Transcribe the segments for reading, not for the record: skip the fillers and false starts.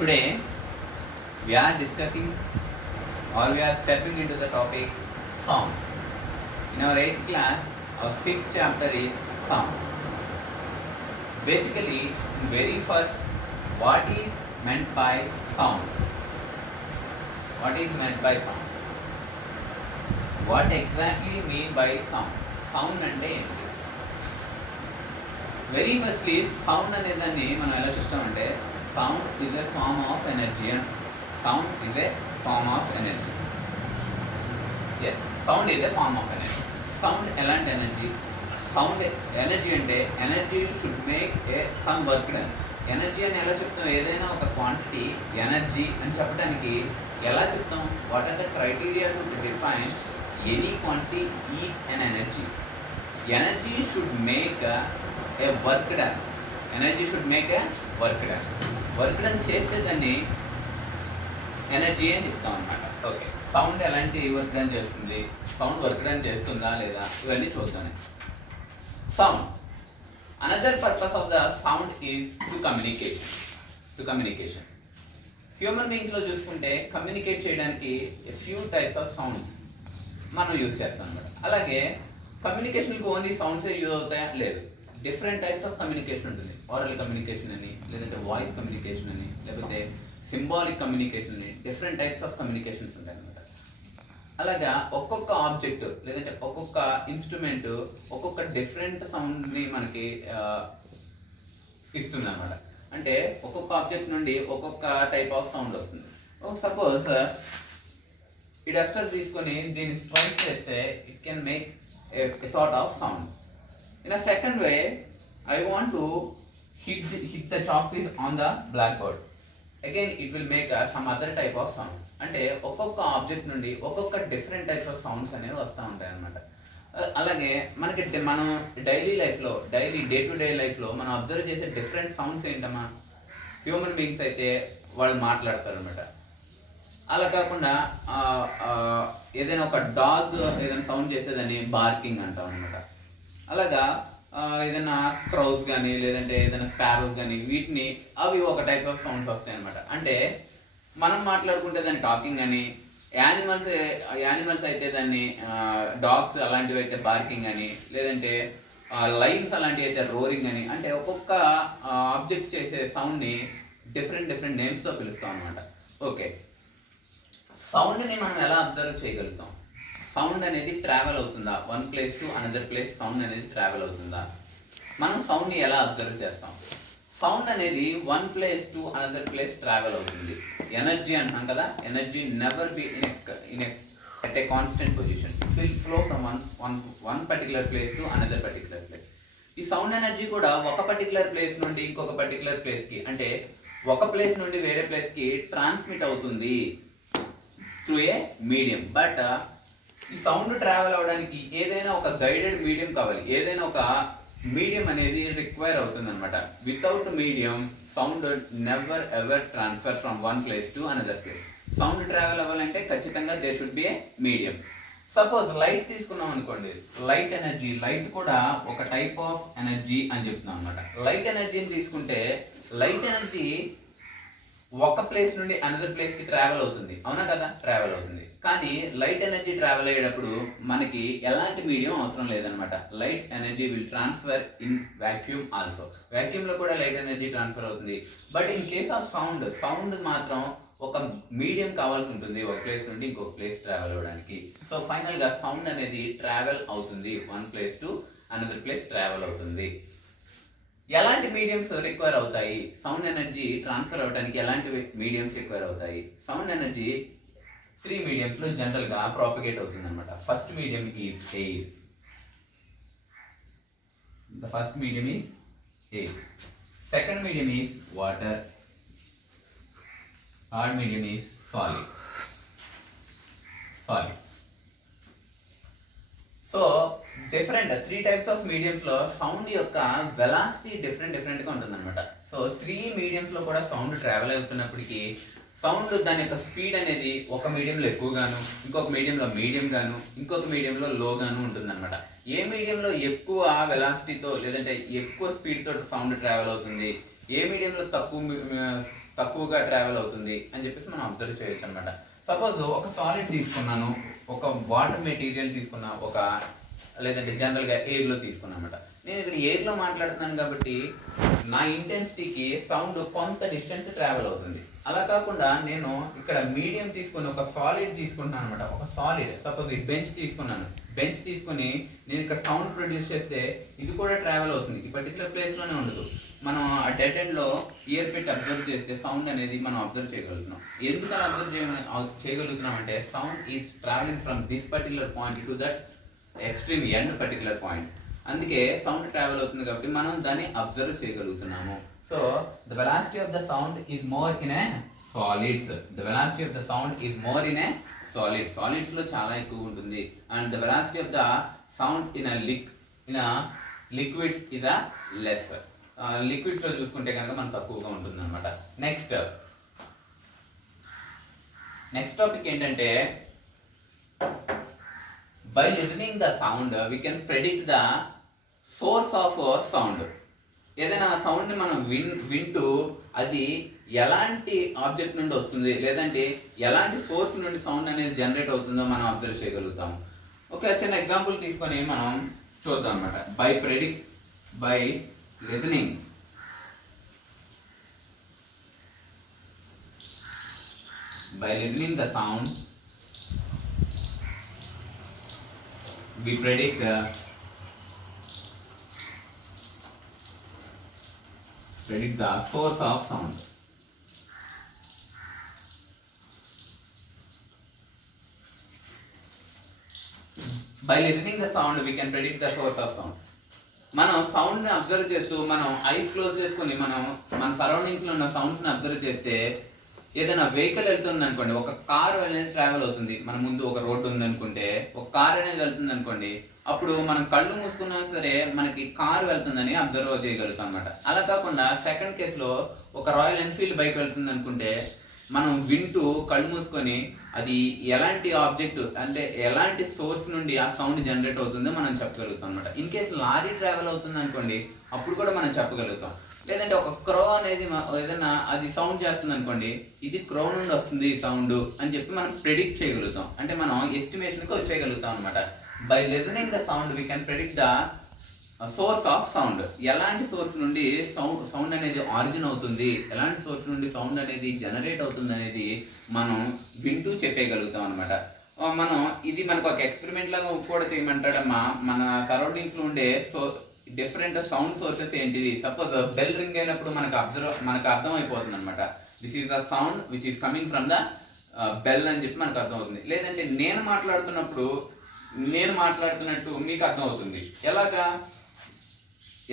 Today we are discussing or we are stepping into the topic sound. In our 8th class, our 6th chapter is sound. Basically, very first, what is meant by sound? What is meant by sound? What exactly mean by sound? Sound అంటే ఏంటి? Very firstly sound అనే దాన్ని మనం ఎలా చెప్తామంటే sound is a form of energy and sound is a form of energy. Yes, sound is a form of energy. Sound ఎలాంటి energy? Sound energy అంటే energy should make a some work done. Energy అని ఎలా చెప్తాం? ఏదైనా ఒక quantity energy అని చెప్పడానికి ఎలా చెప్తాం? What are the criteria to define any quantity is an energy? Energy should make a work done. Energy should make a work done. Work done చేస్తే దాన్ని ఎనర్జీ అని చెప్తాం అనమాట. ఓకే, సౌండ్ ఎలాంటి వర్క్ డన్ చేస్తుంది? సౌండ్ వర్క్ డన్ చేస్తుందా లేదా? ఇవన్నీ చూద్దాం. Sound, another purpose of the sound is to communication. Human బీయింగ్స్లో చూసుకుంటే కమ్యూనికేట్ చేయడానికి ఫ్యూ టైప్స్ ఆఫ్ సౌండ్స్ మనం యూజ్ చేస్తాం అనమాట. అలాగే కమ్యూనికేషన్కి ఓన్లీ సౌండ్సే యూజ్ అవుతాయా? లేదు, డిఫరెంట్ టైప్స్ ఆఫ్ కమ్యూనికేషన్ ఉంటుంది. ఓరల్ కమ్యూనికేషన్ అని, లేదంటే వాయిస్ కమ్యూనికేషన్ అని, లేకపోతే సింబాలిక్ కమ్యూనికేషన్ అని, డిఫరెంట్ టైప్స్ ఆఫ్ కమ్యూనికేషన్స్ ఉంటాయి అనమాట. అలాగా ఒక్కొక్క ఆబ్జెక్ట్ లేదంటే ఒక్కొక్క ఇన్స్ట్రుమెంట్ ఒక్కొక్క డిఫరెంట్ సౌండ్ని మనకి ఇస్తుంది అనమాట. అంటే ఒక్కొక్క ఆబ్జెక్ట్ నుండి ఒక్కొక్క టైప్ ఆఫ్ సౌండ్ వస్తుంది. సపోజ్ ఈ డస్టర్ తీసుకొని దీన్ని స్ట్రైక్ చేస్తే it can make a sort of sound. In a second way, I want to hit the chalk piece on the blackboard. Again, it will make some other type of sound. అంటే ఒక్కొక్క object నుండి ఒక్కొక్క different types of sounds అనేవి వస్తూ ఉంటాయి అన్నమాట. అలాగే మనకి మనం డైలీ లైఫ్లో డే టు డే లైఫ్లో మనం అబ్జర్వ్ చేసే డిఫరెంట్ సౌండ్స్ ఏంటమ్మా? హ్యూమన్ బీయింగ్స్ అయితే వాళ్ళు మాట్లాడతారు అనమాట. అలా కాకుండా ఏదైనా ఒక డాగ్ ఏదైనా సౌండ్ చేసేదాన్ని బార్కింగ్ అంటాం అనమాట. అలాగా ఏదైనా క్రౌస్ కానీ లేదంటే ఏదైనా స్పారోస్ కానీ వీటిని అవి ఒక టైప్ ఆఫ్ సౌండ్స్ వస్తాయి అనమాట. అంటే మనం మాట్లాడుకుంటే దాన్ని టాకింగ్ అని, యానిమల్స్ అయితే దాన్ని డాగ్స్ అలాంటివి అయితే బార్కింగ్ అని, లేదంటే లైన్స్ అలాంటివి అయితే రోరింగ్ అని. అంటే ఒక్కొక్క ఆబ్జెక్ట్ చేసే సౌండ్ని డిఫరెంట్ నేమ్స్తో పిలుస్తాం అనమాట. ఓకే, సౌండ్ని మనం ఎలా అబ్జర్వ్ చేయగలుగుతాం? సౌండ్ అనేది ట్రావెల్ అవుతుందా? One place to another place sound అనేది ట్రావెల్ అవుతుందా? మనం సౌండ్ని ఎలా అబ్జర్వ్ చేస్తాం? సౌండ్ అనేది one place to another place travel అవుతుంది. ఎనర్జీ అంటాం కదా, energy never be at a constant position. It will flow from one particular place to another particular place. ఈ సౌండ్ ఎనర్జీ కూడా ఒక పర్టికులర్ ప్లేస్ నుండి ఇంకొక పర్టికులర్ ప్లేస్కి, అంటే ఒక ప్లేస్ నుండి వేరే ప్లేస్కి ట్రాన్స్మిట్ అవుతుంది త్రూ ఏ మీడియం. బట్ ఈ సౌండ్ ట్రావెల్ అవ్వడానికి ఏదైనా ఒక గైడెడ్ మీడియం కావాలి, ఏదైనా ఒక మీడియం అనేది రిక్వైర్ అవుతుంది అనమాట. Without medium sound never ever transfer from one place to another place. Sound travel అవ్వాలంటే ఖచ్చితంగా there should be a medium. Suppose light తీసుకున్నాం అనుకోండి, లైట్ ఎనర్జీ, లైట్ కూడా ఒక టైప్ ఆఫ్ ఎనర్జీ అని చెప్తున్నాం అనమాట. లైట్ ఎనర్జీని తీసుకుంటే లైట్ ఎనర్జీ ఒక ప్లేస్ నుండి అనదర్ ప్లేస్కి ట్రావెల్ అవుతుంది, అవునా కదా? ట్రావెల్ అవుతుంది. కానీ లైట్ ఎనర్జీ ట్రావెల్ అయ్యేటప్పుడు మనకి ఎలాంటి మీడియం అవసరం లేదనమాట. Light energy will transfer in vacuum also. వాక్యూమ్లో కూడా లైట్ ఎనర్జీ ట్రాన్స్ఫర్ అవుతుంది. But in case of sound మాత్రం ఒక మీడియం కావాల్సి ఉంటుంది ఒక ప్లేస్ నుండి ఇంకొక ప్లేస్ ట్రావెల్ అవ్వడానికి. సో ఫైనల్గా సౌండ్ అనేది ట్రావెల్ అవుతుంది, one place to another place travel అవుతుంది. ఎలాంటి మీడియంస్ రిక్వైర్ అవుతాయి? సౌండ్ ఎనర్జీ ట్రాన్స్ఫర్ అవ్వడానికి ఎలాంటి మీడియంస్ రిక్వైర్ అవుతాయి? సౌండ్ ఎనర్జీ 3 మీడియంస్లో జనరల్గా ప్రాపగేట్ అవుతుంది అనమాట. First medium is air. The first medium is air. Second medium is water. Third medium is solid. So different 3 types of మీడియంస్లో sound యొక్క వెలాసిటీ డిఫరెంట్గా ఉంటుంది అనమాట. సో 3 మీడియంస్లో కూడా సౌండ్ ట్రావెల్ అవుతున్నప్పటికీ సౌండ్ దాని యొక్క స్పీడ్ అనేది ఒక మీడియంలో ఎక్కువగాను, ఇంకొక మీడియంలో మీడియం గాను, ఇంకొక మీడియంలో లో గాను ఉంటుంది అనమాట. ఏ మీడియంలో ఎక్కువ వెలాసిటీతో లేదంటే ఎక్కువ స్పీడ్తో సౌండ్ ట్రావెల్ అవుతుంది, ఏ మీడియంలో తక్కువగా ట్రావెల్ అవుతుంది అని చెప్పేసి మనం అబ్జర్వ్ చేయొచ్చు అనమాట. సపోజ్ ఒక సాలిడ్ తీసుకున్నాను, ఒక వాటర్ మెటీరియల్ తీసుకున్నా, లేదంటే జనరల్గా ఎయిర్లో తీసుకున్నా అనమాట. నేను ఇక్కడ ఎయిర్లో మాట్లాడుతున్నాను కాబట్టి నా ఇంటెన్సిటీకి సౌండ్ కొంత డిస్టెన్స్ ట్రావెల్ అవుతుంది. అలా కాకుండా నేను ఇక్కడ మీడియం తీసుకుని ఒక సాలిడ్ తీసుకుంటున్నాను అనమాట. ఒక సాలిడ్ సపోజ్ ఈ బెంచ్ తీసుకున్నాను, బెంచ్ తీసుకుని నేను ఇక్కడ సౌండ్ ప్రొడ్యూస్ చేస్తే ఇది కూడా ట్రావెల్ అవుతుంది, ఈ పర్టికులర్ ప్లేస్లోనే ఉండదు. మనం ఆ డెడ్ ఎండ్లో ఇయర్ పెట్టి అబ్జర్వ్ చేస్తే సౌండ్ అనేది మనం అబ్జర్వ్ చేయగలుగుతున్నాం. ఎందుకని అబ్జర్వ్ చేయగలుగుతున్నాం అంటే sound is travelling from this particular point to that extreme end particular point. అందుకే సౌండ్ ట్రావెల్ అవుతుంది కాబట్టి మనం దాన్ని అబ్జర్వ్ చేయగలుగుతున్నాము. So the velocity of the sound is more in a solids. The velocity of the sound is more in a solids. Solids లో చాలా ఎక్కువ ఉంటుంది. And the velocity of the sound in liquids is a less. Liquids లో చూసుకుంటే కనుక మనం తక్కువగా ఉంటుంది అనమాట. నెక్స్ట్ టాపిక్ ఏంటంటే by listening the sound we can predict the source of sound. ఏదైనా సౌండ్ని మనం వింటూ అది ఎలాంటి ఆబ్జెక్ట్ నుండి వస్తుంది, లేదంటే ఎలాంటి సోర్స్ నుండి సౌండ్ అనేది జనరేట్ అవుతుందో మనం అబ్జర్వ్ చేయగలుగుతాము. ఒక చిన్న ఎగ్జాంపుల్ తీసుకొని మనం చూద్దాం అనమాట. By listening the sound we predict the source of sound. By listening the sound we can predict the source of sound. మనం సౌండ్ని అబ్జర్వ్ చేస్తూ మనం ఐస్ క్లోజ్ చేసుకొని మన సరౌండింగ్స్లో ఉన్న సౌండ్స్ని అబ్జర్వ్ చేస్తే ఏదైనా వెహికల్ వెళ్తుంది అనుకోండి, ఒక కారు అనేది ట్రావెల్ అవుతుంది, మన ముందు ఒక రోడ్డు ఉందనుకుంటే ఒక కారు అనేది వెళ్తుంది అనుకోండి, అప్పుడు మనం కళ్ళు మూసుకున్నా సరే మనకి కారు వెళ్తుందని అబ్జర్వ్ చేయగలుగుతాం అనమాట. అలా కాకుండా సెకండ్ కేసులో ఒక రాయల్ ఎన్ఫీల్డ్ బైక్ వెళ్తుంది అనుకుంటే మనం వింటూ కళ్ళు మూసుకొని అది ఎలాంటి ఆబ్జెక్ట్ అంటే ఎలాంటి సోర్స్ నుండి ఆ సౌండ్ జనరేట్ అవుతుందో మనం చెప్పగలుగుతాం అనమాట. ఇన్ కేసు లారీ ట్రావెల్ అవుతుంది అనుకోండి, అప్పుడు కూడా మనం చెప్పగలుగుతాం. లేదంటే ఒక క్రో అనేది ఏదైనా అది సౌండ్ చేస్తుంది అనుకోండి, ఇది క్రో నుండి వస్తుంది సౌండ్ అని చెప్పి మనం ప్రెడిక్ట్ చేయగలుగుతాం. అంటే మనం ఎస్టిమేషన్కి వచ్చేయగలుగుతాం అనమాట. By listening the sound we can predict the source of sound. ఎలాంటి సోర్స్ నుండి సౌండ్ అనేది ఆరిజిన్ అవుతుంది, ఎలాంటి సోర్స్ నుండి సౌండ్ అనేది జనరేట్ అవుతుంది అనేది మనం వింటూ చెప్పేయగలుగుతాం అనమాట. మనం ఇది మనకు ఒక ఎక్స్పెరిమెంట్ లాగా కూడా చేయమంటాడమ్మా. మన సరౌండింగ్స్లో ఉండే డిఫరెంట్ సౌండ్ సోర్సెస్ ఏంటిది. సపోజ్ బెల్ రింగ్ అయినప్పుడు మనకు అర్థం అయిపోతుంది అనమాట. This is the sound which is coming from the bell అని చెప్పి మనకు అర్థం అవుతుంది. లేదంటే నేను మాట్లాడుతున్నట్టు మీకు అర్థం అవుతుంది.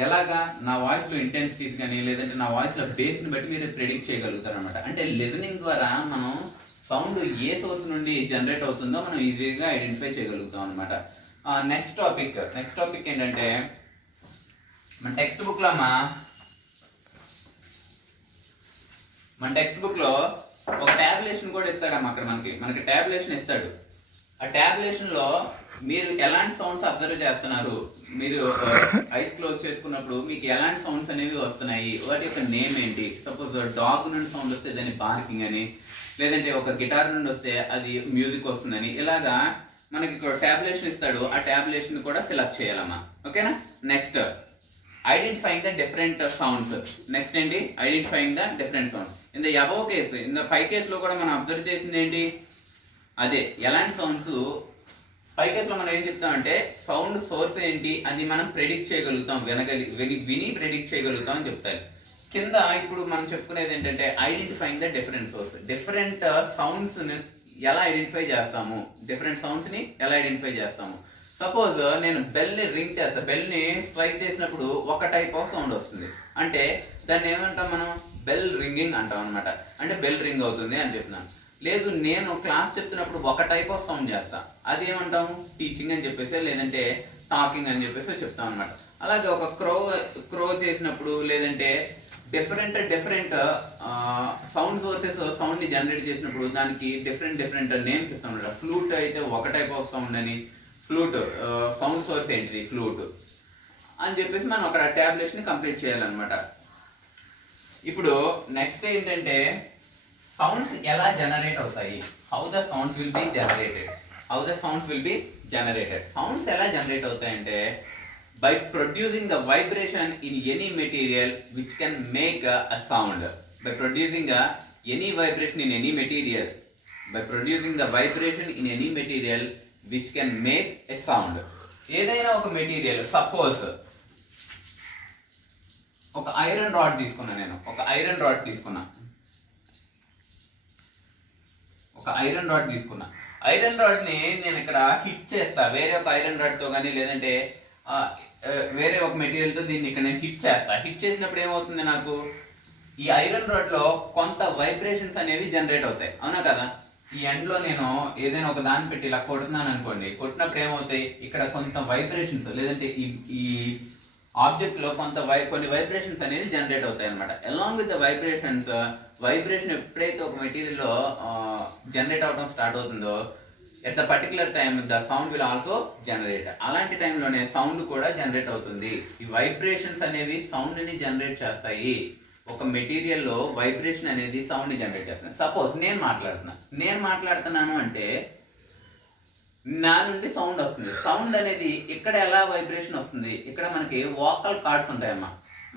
ఎలాగా నా వాయిస్లో ఇంటెన్సిటీస్ కానీ లేదంటే నా వాయిస్లో బేస్ని బట్టి మీరు ప్రెడిక్ట్ చేయగలుగుతారు అనమాట. అంటే లిజనింగ్ ద్వారా మనం సౌండ్ ఏ సోర్స్ నుండి జనరేట్ అవుతుందో మనం ఈజీగా ఐడెంటిఫై చేయగలుగుతాం అనమాట. నెక్స్ట్ టాపిక్ ఏంటంటే మన టెక్స్ట్ బుక్లో ఒక ట్యాబ్లేషన్ కూడా ఇస్తాడమ్మా. అక్కడ మనకి ట్యాబ్లేషన్ ఇస్తాడు. ఆ ట్యాబ్లేషన్లో మీరు ఎలాంటి సౌండ్స్ అబ్జర్వ్ చేస్తున్నారు, మీరు ఐస్ క్లోజ్ చేసుకున్నప్పుడు మీకు ఎలాంటి సౌండ్స్ అనేవి వస్తున్నాయి, వాటి యొక్క నేమ్ ఏంటి. సపోజ్ డాగ్ నుండి సౌండ్ వస్తే దాన్ని బార్కింగ్ అని, లేదంటే ఒక గిటార్ నుండి వస్తే అది మ్యూజిక్ వస్తుందని, ఇలాగా మనకి ఇక్కడ ట్యాబ్లేషన్ ఇస్తాడు. ఆ ట్యాబ్లేషన్ కూడా ఫిల్అప్ చేయాలమ్మా. ఓకేనా. Next identifying the different sounds. Next ఏంటి, identifying the different sounds. In the above case, in the 5 కేసులో కూడా మనం అబ్జర్వ్ చేసింది ఏంటి, అదే ఎలాంటి సౌండ్స్. 5 కేసులో మనం ఏం చెప్తామంటే సౌండ్ సోర్స్ ఏంటి అది మనం ప్రెడిక్ట్ చేయగలుగుతాం, విని ప్రెడిక్ట్ చేయగలుగుతాం అని చెప్తారు. కింద ఇప్పుడు మనం చెప్పుకునేది ఏంటంటే identifying the different source. Different సౌండ్స్ని ఎలా ఐడెంటిఫై చేస్తాము. సపోజ్ నేను బెల్ని రింగ్ చేస్తా, బెల్ని స్ట్రైక్ చేసినప్పుడు ఒక టైప్ ఆఫ్ సౌండ్ వస్తుంది, అంటే దాన్ని ఏమంటాం మనం, బెల్ రింగింగ్ అంటాం అనమాట. అంటే బెల్ రింగ్ అవుతుంది అని చెప్తున్నాను. లేదు నేను క్లాస్ చెప్తున్నప్పుడు ఒక టైప్ ఆఫ్ సౌండ్ చేస్తా, అది ఏమంటాము, టీచింగ్ అని చెప్పేసి లేదంటే టాకింగ్ అని చెప్పేసి చెప్తాం అనమాట. అలాగే ఒక క్రో చేసినప్పుడు లేదంటే డిఫరెంట్ సౌండ్ సోర్సెస్ సౌండ్ని జనరేట్ చేసినప్పుడు దానికి డిఫరెంట్ నేమ్స్ ఇస్తాం అనమాట. ఫ్లూట్ అయితే ఒక టైప్ ఆఫ్ సౌండ్ అని, ఫ్లూట్ సౌండ్ సోర్స్ ఏంటిది ఫ్లూట్ అని చెప్పేసి మనం ఒక ట్యాబ్లేషన్ కంప్లీట్ చేయాలన్నమాట. ఇప్పుడు నెక్స్ట్ ఏంటంటే సౌండ్స్ ఎలా జనరేట్ అవుతాయి, how the sounds will be generated, sounds ఎలా generate అవుతాయంటే by producing the vibration in any material which can make a sound. By producing any vibration in any material, which can make a sound. ఏదైనా ఒక material, suppose ఒక iron rod తీసుకున్నా, iron రాడ్ని నేను ఇక్కడ hit చేస్తా వేరే ఒక iron రాడ్తో కానీ, లేదంటే వేరే ఒక మెటీరియల్తో దీన్ని ఇక్కడ నేను హిట్ చేసినప్పుడు ఏమవుతుంది, నాకు ఈ ఐరన్ రాడ్లో కొంత వైబ్రేషన్స్ అనేవి జనరేట్ అవుతాయి, అవునా కదా. ఈ ఎండ్లో నేను ఏదైనా ఒక దాన్ని పెట్టి ఇలా కొడుతున్నాను అనుకోండి, కొట్టినప్పుడు ఏమవుతాయి, ఇక్కడ కొంత వైబ్రేషన్స్, లేదంటే ఈ ఆబ్జెక్ట్లో కొన్ని వైబ్రేషన్స్ అనేవి జనరేట్ అవుతాయి అనమాట. అలాంగ్ విత్ ద వైబ్రేషన్ ఎప్పుడైతే ఒక మెటీరియల్లో జనరేట్ అవడం స్టార్ట్ అవుతుందో, at the particular time the sound will also generate. అలాంటి టైంలోనే సౌండ్ కూడా జనరేట్ అవుతుంది. ఈ వైబ్రేషన్స్ అనేవి సౌండ్ని జనరేట్ చేస్తాయి. ఒక మెటీరియల్లో వైబ్రేషన్ అనేది సౌండ్ని జనరేట్ చేస్తుంది. సపోజ్ నేను మాట్లాడుతున్నాను అంటే నా నుండి సౌండ్ వస్తుంది. సౌండ్ అనేది ఇక్కడ ఎలా వైబ్రేషన్ వస్తుంది, ఇక్కడ మనకి వోకల్ కార్డ్స్ ఉంటాయమ్మా,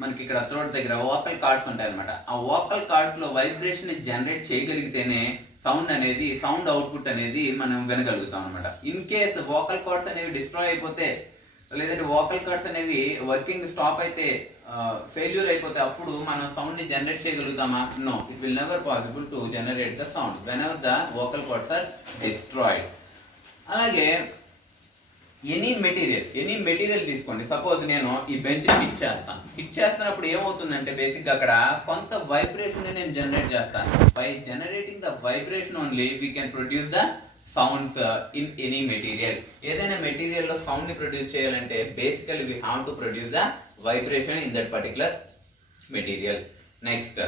మనకి ఇక్కడ థ్రోట్ దగ్గర వోకల్ కార్డ్స్ ఉంటాయి అనమాట. ఆ వోకల్ కార్డ్స్లో వైబ్రేషన్ జనరేట్ చేయగలిగితేనే సౌండ్ అవుట్పుట్ అనేది మనం వినగలుగుతాం అనమాట. ఇన్ కేస్ వోకల్ కార్డ్స్ అనేవి డిస్ట్రాయ్ అయిపోతే, లేదంటే వోకల్ కార్డ్స్ అనేవి వర్కింగ్ స్టాప్ అయితే, ఫెయిల్యూర్ అయిపోతే, అప్పుడు మనం సౌండ్ని జనరేట్ చేయగలుగుతామా? No, it will never possible to generate the sound whenever the vocal cords are destroyed. అలాగే ఎనీ మెటీరియల్ తీసుకోండి. సపోజ్ నేను ఈ బెంచ్ హిట్ చేస్తున్నప్పుడు ఏమవుతుందంటే, బేసిక్గా అక్కడ కొంత వైబ్రేషన్ నేను జనరేట్ చేస్తాను. By generating the vibration only we can produce the sounds in any material. ఏదైనా మెటీరియల్లో సౌండ్ని ప్రొడ్యూస్ చేయాలంటే basically we have to produce the vibration in that particular material. Next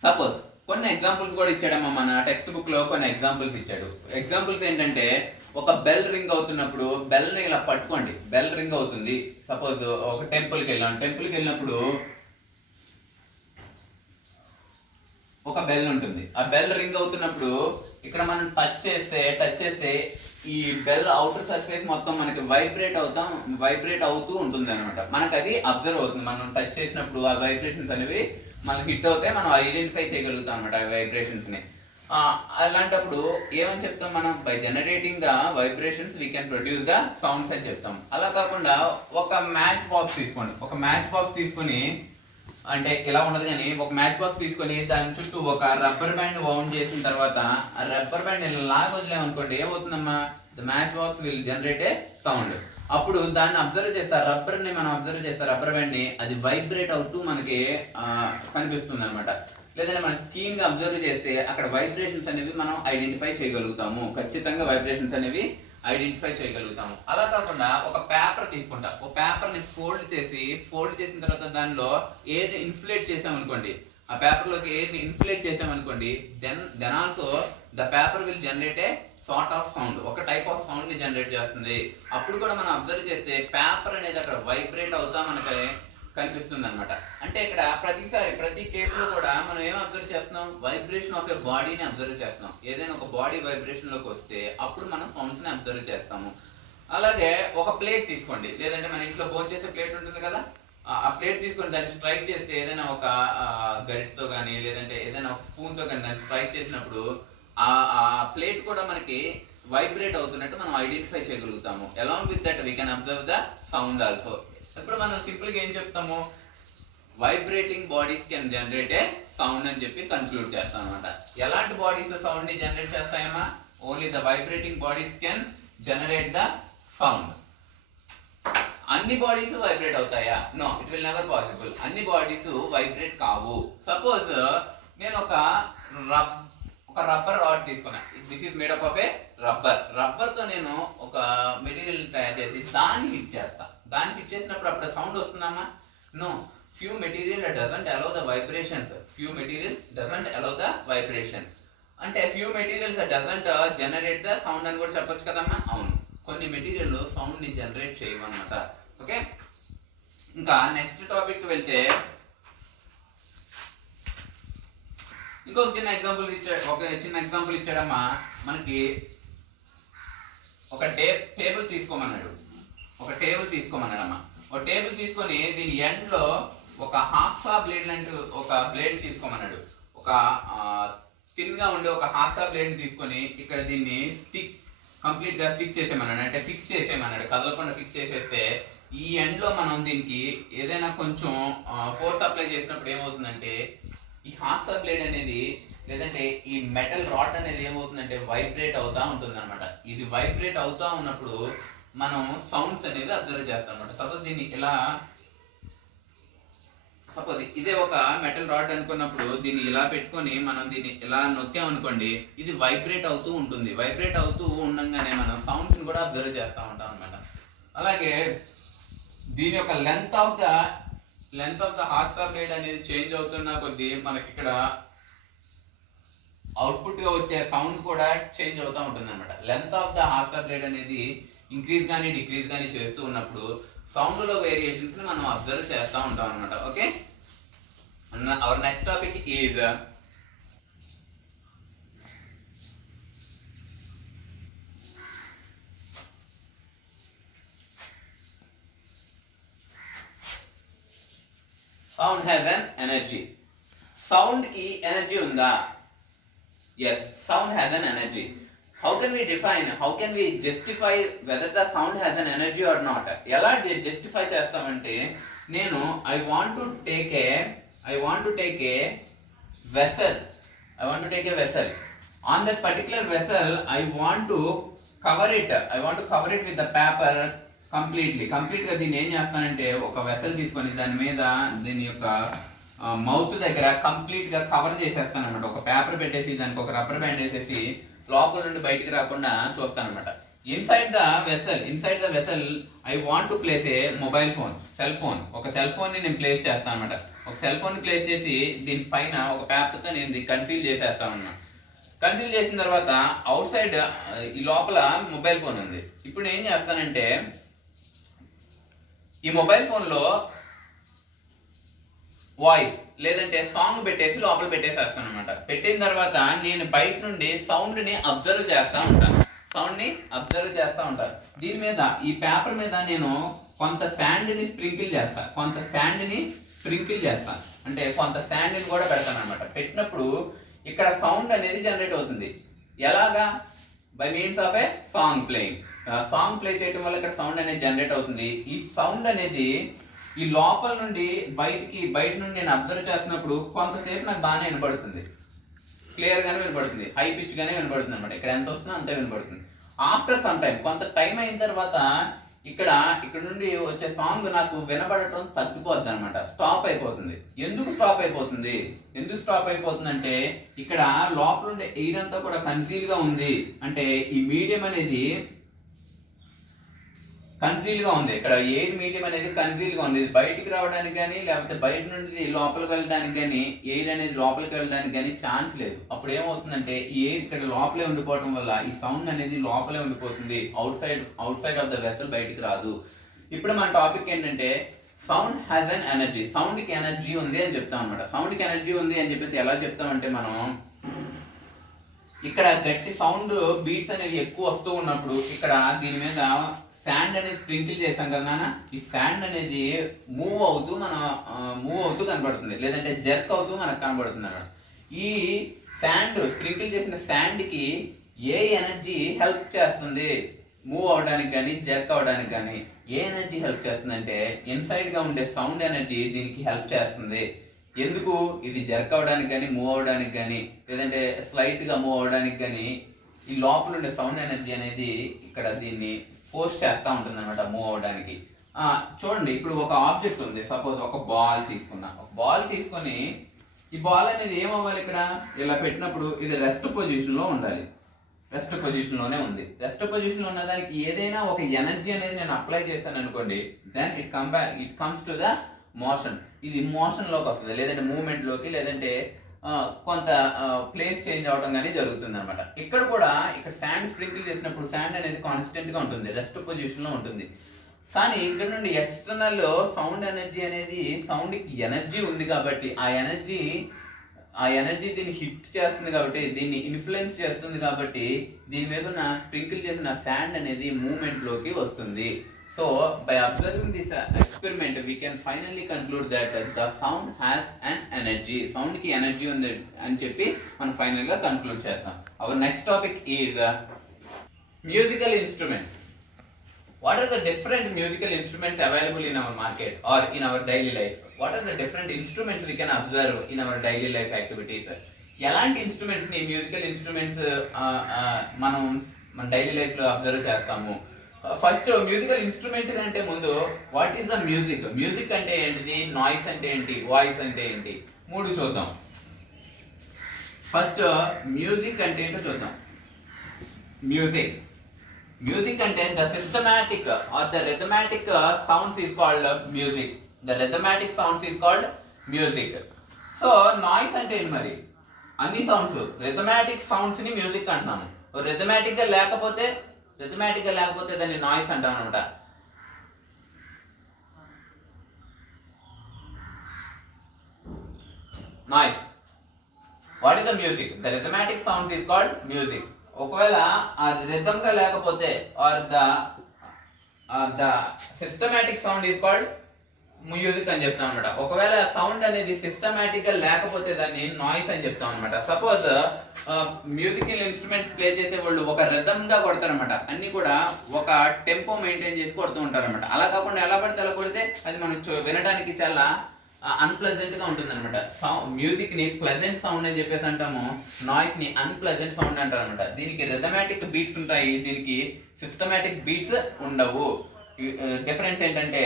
suppose కొన్ని ఎగ్జాంపుల్స్ కూడా ఇచ్చాడమ్మా, మన టెక్స్ట్ బుక్లో కొన్ని examples ఇచ్చాడు. Examples ఏంటంటే, ఒక బెల్ రింగ్ అవుతున్నప్పుడు బెల్ని ఇలా పట్టుకోండి, బెల్ రింగ్ అవుతుంది. సపోజ్ ఒక టెంపుల్కి వెళ్ళినప్పుడు ఒక బెల్ ఉంటుంది. ఆ బెల్ రింగ్ అవుతున్నప్పుడు ఇక్కడ మనం టచ్ చేస్తే ఈ బెల్ అవుటర్ సర్ఫేస్ మొత్తం మనకి వైబ్రేట్ అవుతూ ఉంటుంది అనమాట. మనకు అది అబ్జర్వ్ అవుతుంది. మనం టచ్ చేసినప్పుడు ఆ వైబ్రేషన్స్ అనేవి మనకి హిట్ అవుతాయి, మనం ఐడెంటిఫై చేయగలుగుతాం అనమాట ఆ వైబ్రేషన్స్ని. అలాంటప్పుడు ఏమని చెప్తాం మనం, by generating the vibrations we can produce the sounds అని చెప్తాం. అలా కాకుండా ఒక మ్యాచ్ బాక్స్ తీసుకొని అంటే ఇలా ఉండదు, కానీ ఒక మ్యాచ్ బాక్స్ తీసుకొని దాని చుట్టూ ఒక రబ్బర్ బ్యాండ్ వౌండ్ చేసిన తర్వాత ఆ రబ్బర్ బ్యాండ్ లాగా వదిలేమనుకోండి, ఏమవుతుందమ్మా, the match box will generate a sound. అప్పుడు దాన్ని అబ్జర్వ్ చేస్తారు, రబ్బర్ బ్యాండ్ని, అది వైబ్రేట్ అవుతూ మనకి కనిపిస్తుంది అనమాట. లేదంటే మనం కీన్గా అబ్జర్వ్ చేస్తే అక్కడ వైబ్రేషన్స్ అనేవి మనం ఐడెంటిఫై చేయగలుగుతాము, ఖచ్చితంగా వైబ్రేషన్స్ అనేవి ఐడెంటిఫై చేయగలుగుతాము. అలా కాకుండా ఒక పేపర్ తీసుకుంటా, ఒక పేపర్ని ఫోల్డ్ చేసిన తర్వాత దానిలో ఎయిర్ని ఇన్ఫ్లేట్ చేసామనుకోండి, ఆ పేపర్లోకి ఎయిర్ని ఇన్ఫ్లేట్ చేసామనుకోండి, then also the paper will generate a sort of sound, ఒక టైప్ ఆఫ్ సౌండ్ని జనరేట్ చేస్తుంది. అప్పుడు కూడా మనం అబ్జర్వ్ చేస్తే పేపర్ అనేది అక్కడ వైబ్రేట్ అవుతా మనకి కనిపిస్తుంది అనమాట. అంటే ఇక్కడ ప్రతి కేసులో కూడా మనం ఏం అబ్జర్వ్ చేస్తున్నాం, వైబ్రేషన్ ఆఫ్ ఎ బాడీని అబ్జర్వ్ చేస్తున్నాం. ఏదైనా ఒక బాడీ వైబ్రేషన్లోకి వస్తే అప్పుడు మనం సౌండ్స్ని అబ్జర్వ్ చేస్తాము. అలాగే ఒక ప్లేట్ తీసుకోండి, లేదంటే మన ఇంట్లో భోజనం చేసే ప్లేట్ ఉంటుంది కదా, ఆ ప్లేట్ తీసుకొని దాన్ని స్ట్రైక్ చేస్తే, ఏదైనా ఒక గరిటతో కానీ లేదంటే ఏదైనా ఒక స్పూన్తో కానీ దాన్ని స్ట్రైక్ చేసినప్పుడు ఆ ప్లేట్ కూడా మనకి వైబ్రేట్ అవుతున్నట్టు మనం ఐడెంటిఫై చేయగలుగుతాము. Along with that we can observe the sound also. ఇప్పుడు మనం సింపుల్గా ఏం చెప్తాము, vibrating bodies can generate a sound అని చెప్పి కన్క్లూడ్ చేస్తాం అనమాట. ఎలాంటి బాడీస్ సౌండ్ ని జనరేట్ చేస్తాయమ్మా, only the vibrating bodies can generate the sound. అన్ని బాడీస్ వైబ్రేట్ అవుతాయా? No, it will never possible. అన్ని బాడీస్ వైబ్రేట్ కావు. సపోజ్ నేను ఒక రబ్బర్ రాడ్ తీసుకున్నా, this is made up of a rubber తో నేను ఒక మెటీరియల్ తయారు చేసి దాన్ని హిట్ చేసినప్పుడు అప్పుడు సౌండ్ వస్తుందమ్మా? No, few material doesn't allow the vibrations. Few materials doesn't allow the vibration. అంటే few materials doesn't generate the sound అని కూడా చెప్పొచ్చు కదమ్మా? అవును, కొన్ని మెటీరియల్ సౌండ్ ని జనరేట్ చేయమన్నమాట. ఓకే, ఇంకా నెక్స్ట్ టాపిక్ వెళ్తే ఇంకొక చిన్న ఎగ్జాంపుల్ ఇచ్చాడమ్మా. మనకి ఒక టేబుల్ తీసుకోమన్నాడు. ఒక టేబుల్ తీసుకొని దీని ఎండ్లో ఒక హాక్సా బ్లేడ్ లాంటి ఒక బ్లేడ్ తీసుకోమన్నాడు. ఒక థిన్గా ఉండే ఒక హాక్సా బ్లేడ్ తీసుకొని ఇక్కడ దీన్ని కంప్లీట్గా స్టిక్ చేసేమన్నాడు, అంటే ఫిక్స్ చేసేమన్నాడు. కదలకుండా ఫిక్స్ చేసేస్తే ఈ ఎండ్లో మనం దీనికి ఏదైనా కొంచెం ఫోర్స్ అప్లై చేసినప్పుడు ఏమవుతుందంటే ఈ హాక్సా బ్లేడ్ అనేది లేదంటే ఈ మెటల్ రాడ్ అనేది ఏమవుతుందంటే వైబ్రేట్ అవుతూ ఉంటుంది అనమాట. ఇది వైబ్రేట్ అవుతూ ఉన్నప్పుడు మనం సౌండ్స్ అనేవి అబ్జర్వ్ చేస్తాం అనమాట. సపోజ్ ఇదే ఒక మెటల్ రాడ్ అనుకున్నప్పుడు దీన్ని ఇలా పెట్టుకొని మనం దీన్ని ఇలా నొక్కామనుకోండి, ఇది వైబ్రేట్ అవుతూ ఉంటుంది. వైబ్రేట్ అవుతూ ఉండగానే మనం సౌండ్స్ని కూడా అబ్జర్వ్ చేస్తూ ఉంటాం అనమాట. అలాగే దీని యొక్క length of the hacksaw blade అనేది చేంజ్ అవుతున్న కొద్దీ మనకి ఇక్కడ అవుట్పుట్గా వచ్చే సౌండ్ కూడా చేంజ్ అవుతూ ఉంటుంది అనమాట. Length of the hacksaw blade అనేది ఇంక్రీజ్ కానీ డిక్రీజ్ కానీ చేస్తూ ఉన్నప్పుడు సౌండ్లో వేరియేషన్స్ని మనం అబ్జర్వ్ చేస్తూ ఉంటాం అనమాట. Okay, hour next topic is sound has an energy. Sound ki energy unda? Yes, sound has an energy. How can we define, how can we justify whether the sound has an energy or not? ఎలా justify చేస్తామంటే నేను I want to take a vessel. On that particular vessel I want to cover it with the paper కంప్లీట్గా దీన్ని ఏం చేస్తానంటే ఒక vessel తీసుకొని దాని మీద దీని యొక్క మౌత్ దగ్గర కంప్లీట్గా కవర్ చేసేస్తాను అనమాట. ఒక పేపర్ పెట్టేసి దానికి ఒక రబ్బర్ బ్యాండ్ వేసేసి లోపల నుండి బయటికి రాకుండా చూస్తాను అనమాట. Inside the vessel I want to place A mobile phone, ఒక సెల్ ఫోన్ని నేను ప్లేస్ చేస్తాను అనమాట. ఒక సెల్ ఫోన్ని ప్లేస్ చేసి దీనిపైన ఒక పేపర్తో నేను కన్సీల్ చేసేస్తాను అన్నమాట. కన్సీల్ చేసిన తర్వాత అవుట్ సైడ్ ఈ లోపల మొబైల్ ఫోన్ ఉంది. ఇప్పుడు ఏం చేస్తానంటే ఈ మొబైల్ ఫోన్లో వాయిస్ లేదంటే సాంగ్ పెట్టేసి లోపల పెట్టేసేస్తాను అనమాట. పెట్టిన తర్వాత నేను బయట నుండి సౌండ్ని అబ్జర్వ్ చేస్తూ ఉంటాను. దీని మీద ఈ పేపర్ మీద నేను కొంత శాండ్ని స్ప్రింకిల్ చేస్తాను, అంటే కొంత శాండ్ని కూడా పెడతాను అనమాట. పెట్టినప్పుడు ఇక్కడ సౌండ్ అనేది జనరేట్ అవుతుంది. ఎలాగా? By means of A song playing. Song play చేయడం వల్ల ఇక్కడ సౌండ్ అనేది జనరేట్ అవుతుంది. ఈ సౌండ్ అనేది ఈ లోపల నుండి బయట నుండి నేను అబ్జర్వ్ చేస్తున్నప్పుడు కొంతసేపు నాకు బాగానే వినపడుతుంది, క్లియర్గానే వినపడుతుంది, హై పిచ్ గానే వినపడుతుంది అనమాట. ఇక్కడ ఎంత వస్తుందో అంతే వినపడుతుంది. ఆఫ్టర్ సమ్ టైం, కొంత టైం అయిన తర్వాత ఇక్కడ నుండి వచ్చే సాంగ్ నాకు వినబడటం తగ్గిపోద్ది అనమాట, స్టాప్ అయిపోతుంది. ఎందుకు స్టాప్ అయిపోతుంది అంటే ఇక్కడ లోపల ఉండే ఎయిర్ అంతా కూడా కన్సీల్గా ఉంది. అంటే ఈ మీడియం అనేది కన్సీల్గా ఉంది. ఇక్కడ ఎయిర్ మీడియం అనేది కన్సీల్గా ఉంది. ఇది బయటికి రావడానికి కానీ లేకపోతే బయట నుండి లోపలికి వెళ్ళడానికి కానీ ఎయిర్ అనేది లోపలికి వెళ్ళడానికి కానీ ఛాన్స్ లేదు. అప్పుడు ఏమవుతుందంటే ఈ ఎయిర్ ఇక్కడ లోపలే ఉండిపోవడం వల్ల ఈ సౌండ్ అనేది లోపలే ఉండిపోతుంది, outside of the vessel బయటికి రాదు. ఇప్పుడు మన టాపిక్ ఏంటంటే సౌండ్ హ్యాస్ అన్ ఎనర్జీ. సౌండ్కి ఎనర్జీ ఉంది అని చెప్తాం అనమాట. సౌండ్కి ఎనర్జీ ఉంది అని చెప్పేసి ఎలా చెప్తామంటే మనం ఇక్కడ గట్టి సౌండ్ బీట్స్ అనేవి ఎక్కువ వస్తూ ఉన్నప్పుడు ఇక్కడ దీని మీద శాండ్ అనేది స్ప్రింకిల్ చేసాం కదా నాన్న, ఈ శాండ్ అనేది మూవ్ అవుతూ కనబడుతుంది, లేదంటే జర్క్ అవుతూ మనకు కనబడుతుంది అన్నమాట. ఈ స్ప్రింకిల్ చేసిన శాండ్కి ఏ ఎనర్జీ హెల్ప్ చేస్తుంది మూవ్ అవడానికి కానీ జర్క్ అవడానికి కానీ? ఏ ఎనర్జీ హెల్ప్ చేస్తుందంటే ఇన్సైడ్గా ఉండే సౌండ్ ఎనర్జీ దీనికి హెల్ప్ చేస్తుంది. ఎందుకు? ఇది జర్క్ అవడానికి కానీ మూవ్ అవడానికి కానీ లేదంటే స్లైట్గా మూవ్ అవడానికి కానీ ఈ లోపల ఉండే సౌండ్ ఎనర్జీ అనేది ఇక్కడ దీన్ని ఫోర్స్ చేస్తూ ఉంటుంది అనమాట మూవ్ అవడానికి. చూడండి, ఇప్పుడు ఒక ఆబ్జెక్ట్ ఉంది. సపోజ్ ఒక బాల్ తీసుకొని ఈ బాల్ అనేది ఏమవ్వాలి? ఇక్కడ ఇలా పెట్టినప్పుడు ఇది రెస్ట్ పొజిషన్లో ఉండాలి. రెస్ట్ పొజిషన్లోనే ఉంది. రెస్ట్ పొజిషన్లో ఉన్న దానికి ఏదైనా ఒక ఎనర్జీ అనేది నేను అప్లై చేశాను అనుకోండి, then it comes to the motion. ఇది మోషన్లోకి వస్తుంది, లేదంటే మూమెంట్లోకి, లేదంటే కొంత ప్లేస్ చేంజ్ అవడం కానీ జరుగుతుంది అనమాట. ఇక్కడ శాండ్ స్ప్రింకిల్ చేసినప్పుడు శాండ్ అనేది కాన్స్టెంట్గా ఉంటుంది, రెస్ట్ పొజిషన్లో ఉంటుంది. కానీ ఇక్కడ నుండి ఎక్స్టర్నల్ సౌండ్ ఎనర్జీ అనేది, సౌండ్కి ఎనర్జీ ఉంది కాబట్టి ఆ ఎనర్జీ ఆ ఎనర్జీ దీన్ని హిట్ చేస్తుంది కాబట్టి, దీన్ని ఇన్ఫ్లుయెన్స్ చేస్తుంది కాబట్టి దీని మీద ఉన్న స్ప్రింకిల్ చేసిన శాండ్ అనేది మూమెంట్లోకి వస్తుంది. So by observing this experiment we can finally conclude that the sound has an energy. సౌండ్కి ఎనర్జీ ఉంది అని చెప్పి మనం ఫైనల్గా కన్క్లూడ్ చేస్తాం. Our next topic is musical instruments. What are the different musical instruments available in our market or in our daily life? What are the different instruments we can observe in our daily life activities? ఎలాంటి instruments ని musical instruments మనం మన daily life లో observe చేస్తాము? First musical instrument అంటే ముందు what is the music? Music అంటే ఏంటిది, నాయిస్ అంటే ఏంటి, వాయిస్ అంటే ఏంటి, మూడు చూద్దాం. ఫస్ట్ మ్యూజిక్ అంటే ఏంటో చూద్దాం. Music అంటే the systematic or the rhythmic sounds is called music. The rhythmic sounds is called music. So noise అంటే ఏంటి మరి? అన్ని సౌండ్స్ rhythmic sounds ని మ్యూజిక్ అంటున్నాము. rhythmic గా లేకపోతే దాన్ని నాయిస్ అంటాం అనమాట. Noise. What is the music? The rhythmic sounds is called music. ఒకవేళ అది రిథమ్ గా లేకపోతే or the systematic sound is called music అని చెప్తాం అనమాట. ఒకవేళ సౌండ్ అనేది సిస్టమాటిక్ గా లేకపోతే దాన్ని నాయిస్ అని చెప్తాం అనమాట. సపోజ్ మ్యూజికల్ ఇన్స్ట్రుమెంట్స్ ప్లే చేసే వాళ్ళు ఒక రిథమ్ గా కొడతారనమాట. అన్ని కూడా ఒక టెంపో మెయింటైన్ చేసి కొడుతూ ఉంటారనమాట. అలా కాకుండా ఎలా పడితే అలా కొడితే అది మనం వినడానికి చాలా అన్ప్లెజెంట్ గా ఉంటుంది అనమాట. మ్యూజిక్ ని ప్లెజెంట్ సౌండ్ అని చెప్పేసి అంటాము, నాయిస్ ని అన్ప్లెజెంట్ సౌండ్ అంటారు అనమాట. దీనికి రిథమాటిక్ బీట్స్ ఉంటాయి, దీనికి సిస్టమాటిక్ బీట్స్ ఉండవు. డిఫరెన్స్ ఏంటంటే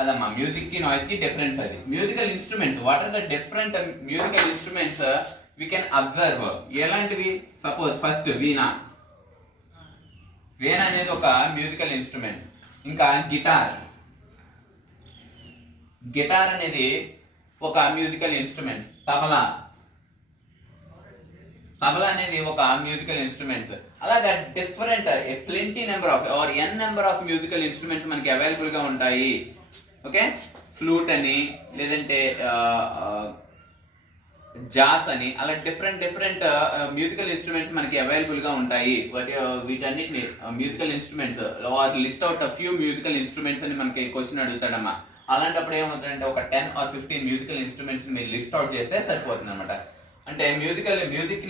అదమ్మా, మ్యూజిక్ కి నాయిస్ కి డిఫరెన్స్ అది. Musical instruments, what are the different musical instruments we can observe? ఎలాంటివి? సపోజ్ ఫస్ట్ వీణా అనేది ఒక మ్యూజికల్ ఇన్స్ట్రుమెంట్. ఇంకా గిటార్ అనేది ఒక మ్యూజికల్ ఇన్స్ట్రుమెంట్స్. తబలా అనేది ఒక మ్యూజికల్ ఇన్స్ట్రుమెంట్స్. అలాగా different plenty number of or n number of musical instruments మనకి అవైలబుల్ గా ఉంటాయి. ఓకే, ఫ్లూట్ అని, లేదంటే జాస్ అని, అలా డిఫరెంట్ మ్యూజికల్ ఇన్స్ట్రుమెంట్స్ మనకి అవైలబుల్ గా ఉంటాయి. వీటన్నిటిని musical instruments or list out few musical instruments అని మనకి క్వశ్చన్ అడుగుతాడమ్మా. అలాంటప్పుడు ఏమవుతుందంటే ఒక 10 or 15 మ్యూజికల్ ఇన్స్ట్రుమెంట్స్ మీరు లిస్ట్ అవుట్ చేస్తే సరిపోతుంది అనమాట. అంటే మ్యూజిక్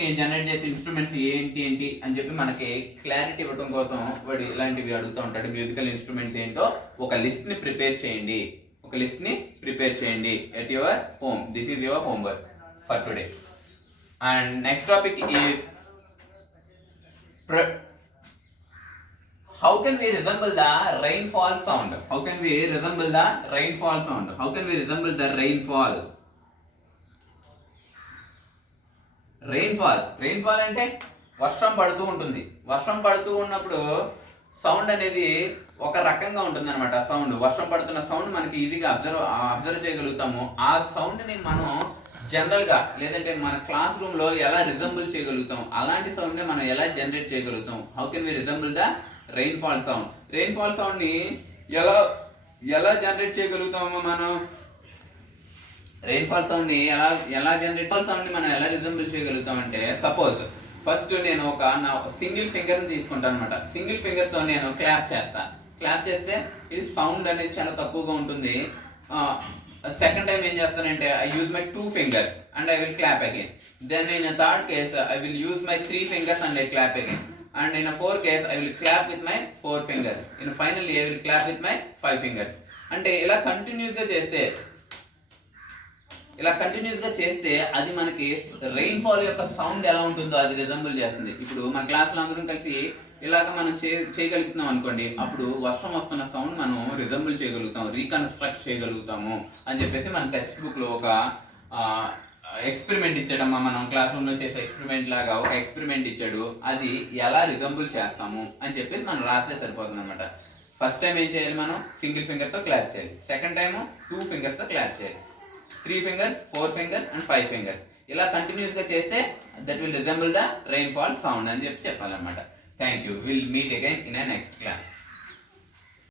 ని జనరేట్ చేసే ఇన్స్ట్రుమెంట్స్ ఏంటి అని చెప్పి మనకి క్లారిటీ ఇవ్వడం కోసం వాడు ఇలాంటివి అడుగుతూ ఉంటాడు. మ్యూజికల్ ఇన్స్ట్రుమెంట్స్ ఏంటో ఒక లిస్ట్ ని ప్రిపేర్ చేయండి at your home. This is your homework for today. And next topic is how can we resemble the rainfall sound? How can we resemble the rainfall? Rainfall అంటే వర్షం పడుతూ ఉంటుంది. వర్షం పడుతూ ఉన్నప్పుడు సౌండ్ అనేది ఒక రకంగా ఉంటుంది అనమాట. సౌండ్, వర్షం పడుతున్న సౌండ్ మనకి ఈజీగా అబ్జర్వ్ చేయగలుగుతాము. ఆ సౌండ్ ని మనం జనరల్ గా, లేదంటే మన క్లాస్ రూమ్ లో ఎలా రిజంబుల్ చేయగలుగుతాం, అలాంటి సౌండ్ ని మనం ఎలా జనరేట్ చేయగలుగుతాం? How can we resemble the rainfall sound ని ఎలా జనరేట్ చేయగలుగుతామో మనం? రెయిన్ఫాల్ సౌండ్ ని ఎలా రిజంబుల్ చేయగలుగుతాం అంటే, సపోజ్ ఫస్ట్ నేను నా సింగిల్ ఫింగర్ ని తీసుకుంటాను అనమాట. సింగిల్ ఫింగర్ తో నేను క్లాప్ చేస్తే ఇది సౌండ్ అనేది చాలా తక్కువగా ఉంటుంది. సెకండ్ టైం ఏం చేస్తానంటే I use my 2 fingers and I will clap again. Then in third case I will use my 3 fingers and I clap again. And in a fourth case, I will clap with my 4 fingers. And finally, I will clap with my 5 fingers. అంటే ఇలా continuous గా చేస్తే అది మనకి rainfall యొక్క sound ఎలా ఉంటుందో అది రిజంబుల్ చేస్తుంది. ఇప్పుడు మన క్లాస్లో అందరం కలిసి ఇలాగ మనం చేయగలుగుతున్నాం అనుకోండి, అప్పుడు వర్షం వస్తున్న సౌండ్ మనం రిజంబుల్ చేయగలుగుతాం, రీకన్స్ట్రక్ట్ చేయగలుగుతాము అని చెప్పేసి మన టెక్స్ట్ బుక్ లో ఒక ఎక్స్పెరిమెంట్ ఇచ్చాడమ్మా. మనం క్లాస్ రూమ్ లో చేసే ఎక్స్పెరిమెంట్ లాగా ఒక ఎక్స్పెరిమెంట్ ఇచ్చాడు. అది ఎలా రిజంబుల్ చేస్తాము అని చెప్పేసి మనం రాస్తే సరిపోతుంది అనమాట. ఫస్ట్ టైం ఏం చేయాలి? మనం సింగిల్ ఫింగర్ తో క్లాప్ చేయాలి. సెకండ్ టైం 2 fingers తో క్లాప్ చేయాలి. 3 fingers, 4 fingers and 5 fingers. ఇలా కంటిన్యూస్ గా చేస్తే that will resemble the rainfall sound అని చెప్పాలన్నమాట. Thank you. Will meet again in next class.